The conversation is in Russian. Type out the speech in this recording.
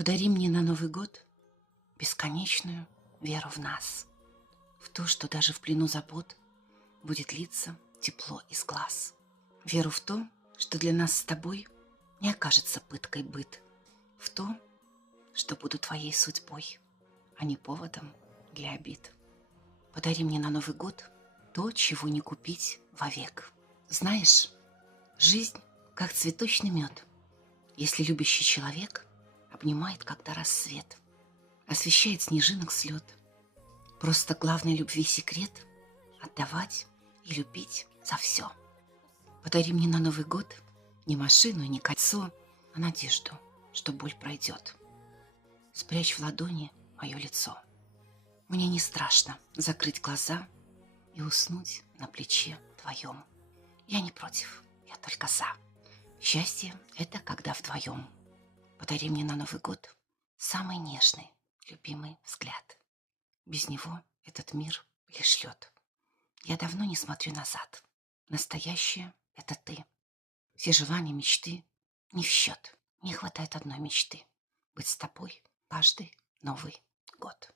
Подари мне на Новый год бесконечную веру в нас, в то, что даже в плену забот будет литься тепло из глаз. Веру в то, что для нас с тобой не окажется пыткой быт, в то, что буду твоей судьбой, а не поводом для обид. Подари мне на Новый год то, чего не купить вовек. Знаешь, жизнь как цветочный мед, если любящий человек обнимает, когда рассвет, освещает снежинок слет. Просто главной любви секрет — отдавать и любить за все. Подари мне на Новый год не машину, не кольцо, а надежду, что боль пройдет. Спрячь в ладони мое лицо. Мне не страшно закрыть глаза и уснуть на плече твоем. Я не против, я только за. Счастье — это когда вдвоем. Подари мне на Новый год самый нежный, любимый взгляд. Без него этот мир лишь лед. Я давно не смотрю назад. Настоящее — это ты. Все желания, мечты не в счет. Не хватает одной мечты — быть с тобой каждый Новый год.